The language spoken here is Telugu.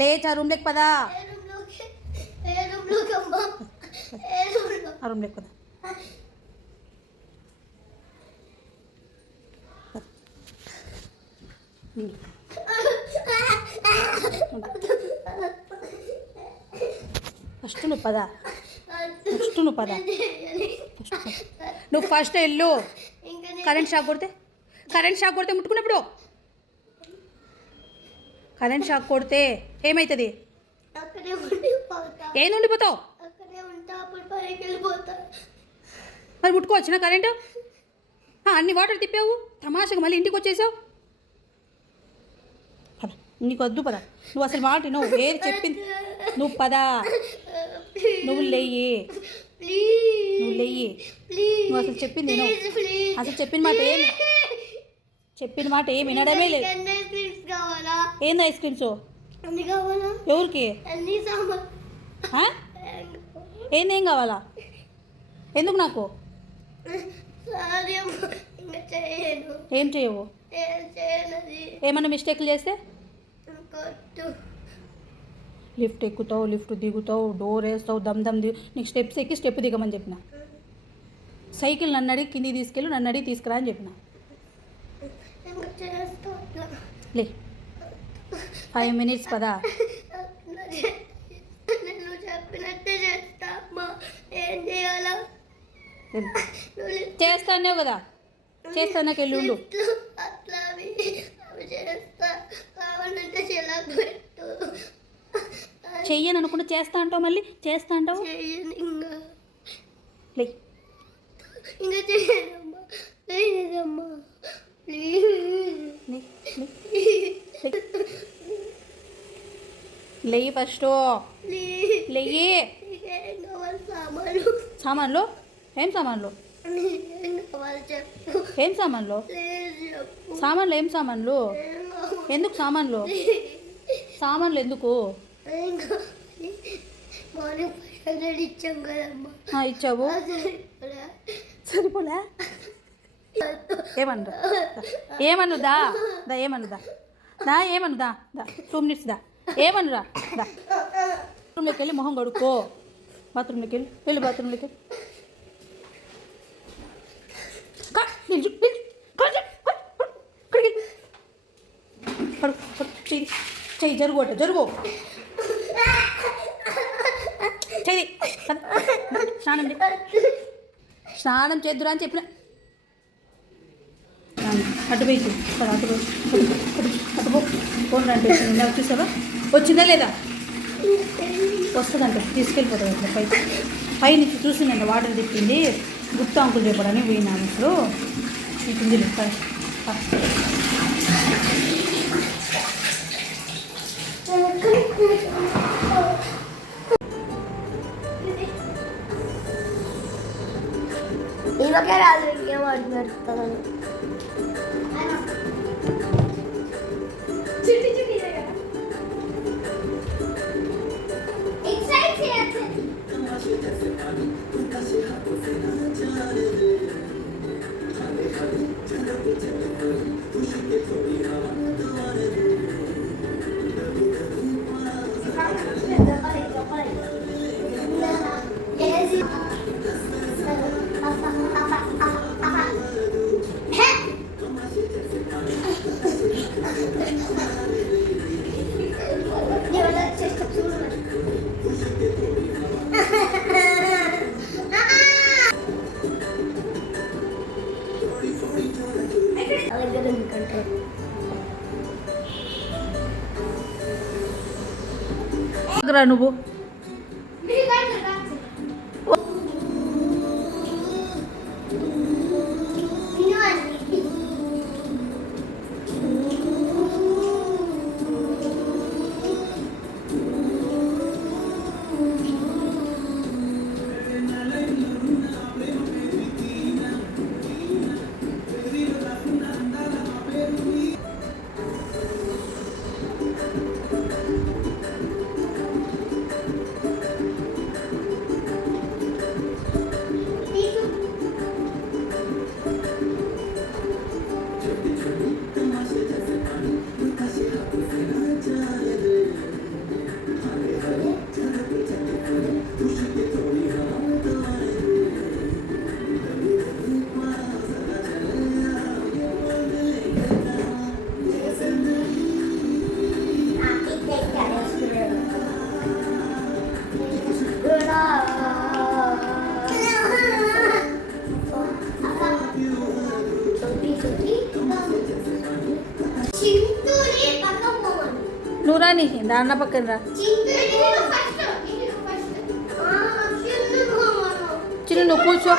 లేచి ఆ రూమ్లోకి పదా. ఆ రూమ్లోకి పదా. ఫస్ట్ నువ్వు పదా. ఫస్ట్ నువ్వు పదా. నువ్వు ఫస్ట్ వెళ్ళు. కరెంట్ షాక్ కొడితే ముట్టుకున్నప్పుడు కరెంట్ షాక్ కొడితే ఏమవుతుంది? ఏం ఉండిపోతావు? మరి ముట్టుకోవచ్చునా కరెంటు? అన్ని వాటర్ తిప్పావు, తమాషగా మళ్ళీ ఇంటికి వచ్చేసావు. పద, నీకు వద్దు పద. నువ్వు అసలు మాట నువ్వు ఏది చెప్పింది నువ్వు పదా. నువ్వు లేయి, నువ్వు అసలు చెప్పింది అసలు చెప్పిన మాట ఏం వినడమే లేదు. ఏంది ఐస్ క్రీమ్స్? ఎవరికి? ఏందేం కావాలా? ఎందుకు నాకు? ఏం చేయవు? ఏమన్నా మిస్టేక్లు చేస్తే లిఫ్ట్ ఎక్కుతావు, లిఫ్ట్ దిగుతావు, డోర్ వేస్తావు, దమ్ నీకు స్టెప్స్ ఎక్కి స్టెప్ దిగమని చెప్పిన. సైకిల్ నన్ను అడిగి కిందికి తీసుకెళ్ళి నన్ను అడిగి తీసుకురా అని చెప్పిన. లే 5 minutes పదా. చేస్తానే కదా, చేస్తానాక వెళ్ళి ఉండు. చెయ్యను అనుకుంటే చేస్తా అంటావు, మళ్ళీ చేస్తా అంటావు. లేయి ఫస్ట్ లేయి. సామాన్లు ఏం సామాన్లు? ఏం సామాన్లు? ఏం సామాన్లు? ఎందుకు సామాన్లు? ఎందుకు ఇచ్చావు? సరిపోలే. ఏమనుదా ఏమనుదా 2 minutes దా. ఏమనురా దా. బాత్రూంలోకి వెళ్ళి మొహం కడుక్కో. బాత్రూంలోకి వెళ్ళి బాత్రూంలోకి చెయ్యి జరుగు చెయ్యి. స్నానం చేద్దురా అని చెప్పిన. అటుపోయి అటుపో. ఫోన్ రండి చూసావా? వచ్చిందా లేదా? వస్తుందంట, తీసుకెళ్ళిపోతుంది అట్లా పై నుంచి చూసిందంట. వాటర్ తిప్పింది, గుప్తా అంకులు చెప్పడానికి పోయినాను. ఇప్పుడు నీకుంది ఇవకే రాదు, ఏం ఆడుతున్నారు. నువ్వు నువ్వు రాని దాన్న పక్కన రా. చిన్న నువ్వు కూర్చో.